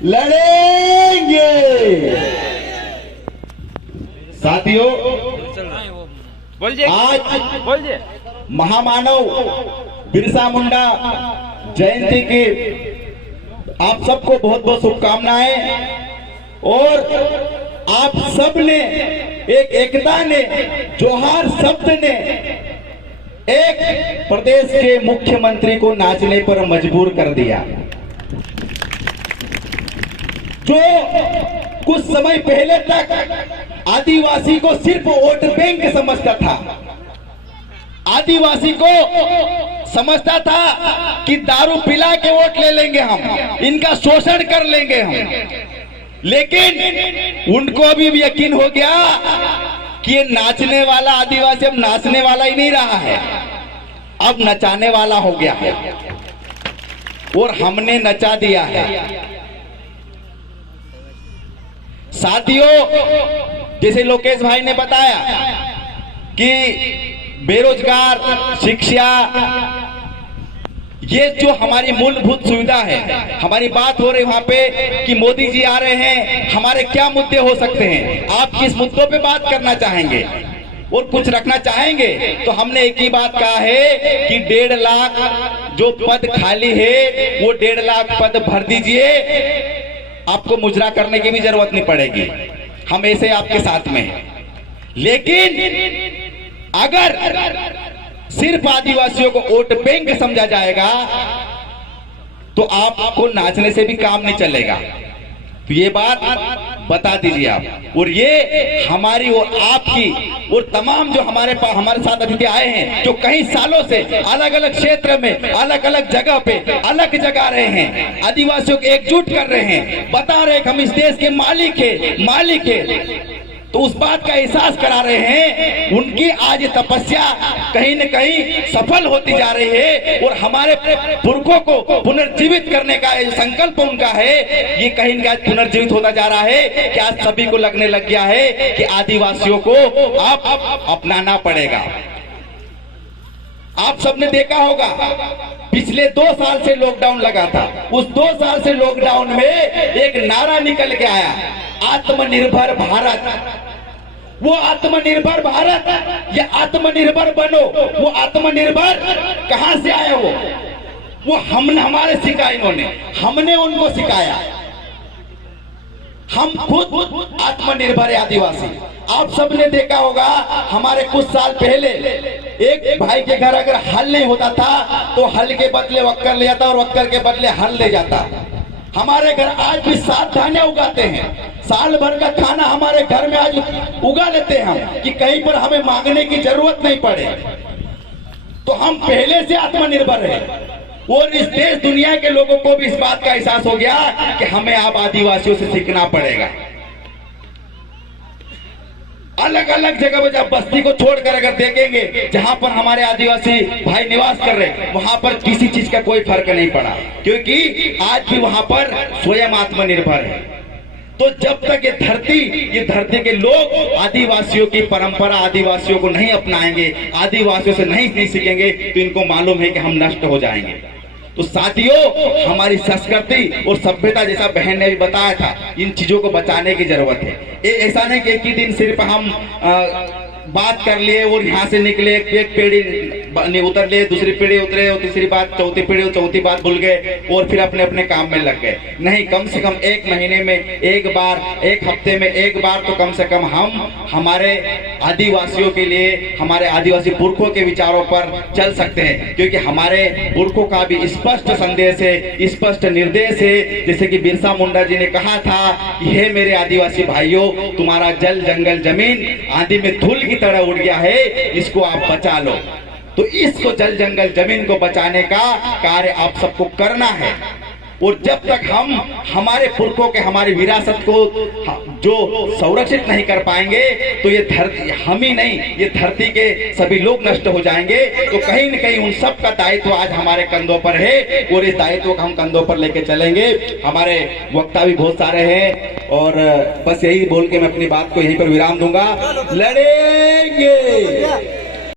लड़ेंगे। साथियों, आज महामानव बिरसा मुंडा जयंती की आप सबको बहुत बहुत शुभकामनाएं। और आप सब ने एकता ने, जोहार शब्द ने एक प्रदेश के मुख्यमंत्री को नाचने पर मजबूर कर दिया। जो कुछ समय पहले तक आदिवासी को सिर्फ वोट बैंक समझता था, आदिवासी को समझता था कि दारू पिला के वोट ले लेंगे हम, इनका शोषण कर लेंगे हम, लेकिन उनको अभी यकीन हो गया कि ये नाचने वाला आदिवासी अब नाचने वाला ही नहीं रहा है, अब नचाने वाला हो गया है और हमने नचा दिया है। साथियों, जैसे लोकेश भाई ने बताया कि बेरोजगार, शिक्षा, ये जो हमारी मूलभूत सुविधा है, हमारी बात हो रही वहां पे कि मोदी जी आ रहे हैं, हमारे क्या मुद्दे हो सकते हैं, आप किस मुद्दों पे बात करना चाहेंगे और कुछ रखना चाहेंगे। तो हमने एक ही बात कहा है कि 1.5 लाख जो पद खाली है वो 1.5 लाख पद भर दीजिए, आपको मुजरा करने की भी जरूरत नहीं पड़ेगी, हम ऐसे आपके साथ में हैं। लेकिन अगर सिर्फ आदिवासियों को वोट बैंक समझा जाएगा तो आपको नाचने से भी काम नहीं चलेगा। तो ये बात बता दीजिए आप। और ये हमारी और आपकी और तमाम जो हमारे साथ अतिथि आए हैं, जो कई सालों से अलग अलग क्षेत्र में, अलग अलग जगह पे अलग जगा रहे हैं, आदिवासियों को एकजुट कर रहे हैं, बता रहे हैं हम इस देश के मालिक है, तो उस बात का एहसास करा रहे हैं। उनकी आज तपस्या कहीं न कहीं सफल होती जा रही है और हमारे पुरखों को पुनर्जीवित करने का जो संकल्प उनका है, ये कहीं न कहीं पुनर्जीवित होता जा रहा है कि आज सभी को लगने लग गया है कि आदिवासियों को आप अपनाना पड़ेगा। आप सबने देखा होगा पिछले 2 साल से लॉकडाउन लगा था, उस 2 साल से लॉकडाउन में एक नारा निकल के आया, आत्मनिर्भर भारत। वो आत्मनिर्भर भारत या आत्मनिर्भर बनो, वो आत्मनिर्भर कहां से आया? वो हमने हमारे सिखाया, इन्होंने, हमने उनको सिखाया। हम खुद आत्मनिर्भर आदिवासी। आप सबने देखा होगा हमारे कुछ साल पहले एक भाई के घर अगर हल नहीं होता था तो हल के बदले वक्कर ले जाता और वक्कर के बदले हल ले जाता। हमारे घर आज भी 7 धान्य उगाते हैं, साल भर का खाना हमारे घर में आज उगा लेते हैं हम कि कहीं पर हमें मांगने की जरूरत नहीं पड़े। तो हम पहले से आत्मनिर्भर हैं और इस देश दुनिया के लोगों को भी इस बात का एहसास हो गया कि हमें अब आदिवासियों से सीखना पड़ेगा। अलग अलग जगह पर जब बस्ती को छोड़कर अगर देखेंगे जहां पर हमारे आदिवासी भाई निवास कर रहे, वहां पर किसी चीज का कोई फर्क नहीं पड़ा, क्योंकि आज भी वहां पर स्वयं आत्मनिर्भर है। तो जब तक ये धरती के लोग आदिवासियों की परंपरा, आदिवासियों को नहीं अपनाएंगे, आदिवासियों से नहीं सीखेंगे, तो इनको मालूम है कि हम नष्ट हो जाएंगे। तो साथियों, हमारी संस्कृति और सभ्यता, जैसा बहन ने भी बताया था, इन चीजों को बचाने की जरूरत है। ऐसा नहीं कि एक ही दिन सिर्फ हम बात कर लिए और यहाँ से निकले, एक पीढ़ी उतर लिए, दूसरी पीढ़ी उतरे और तीसरी बात, चौथी पीढ़ी और चौथी बात भूल गए और फिर अपने अपने काम में लग गए। नहीं, कम से कम 1 महीने में एक बार, 1 हफ्ते में एक बार तो कम से कम हम हमारे आदिवासियों के लिए, हमारे आदिवासी पुरखों के विचारों पर चल सकते हैं, क्योंकि हमारे पुरखों का भी स्पष्ट संदेश है, स्पष्ट निर्देश है। जैसे कि बिरसा मुंडा जी ने कहा था कि हे मेरे आदिवासी भाइयों, तुम्हारा जल, जंगल, जमीन आंधी में धूल की तरह उड़ गया है, इसको आप बचा लो। तो इसको, जल, जंगल, जमीन को बचाने का कार्य आप सबको करना है। और जब तक हम हमारे पुरखों के, हमारी विरासत को जो संरक्षित नहीं कर पाएंगे, तो ये धरती, हम ही नहीं, ये धरती के सभी लोग नष्ट हो जाएंगे। तो कहीं न कहीं उन सब का दायित्व आज हमारे कंधों पर है और इस दायित्व को हम कंधों पर लेके चलेंगे। हमारे वक्ता भी बहुत सारे हैं और बस यही बोल के मैं अपनी बात को यहीं पर विराम दूंगा। लड़ेंगे।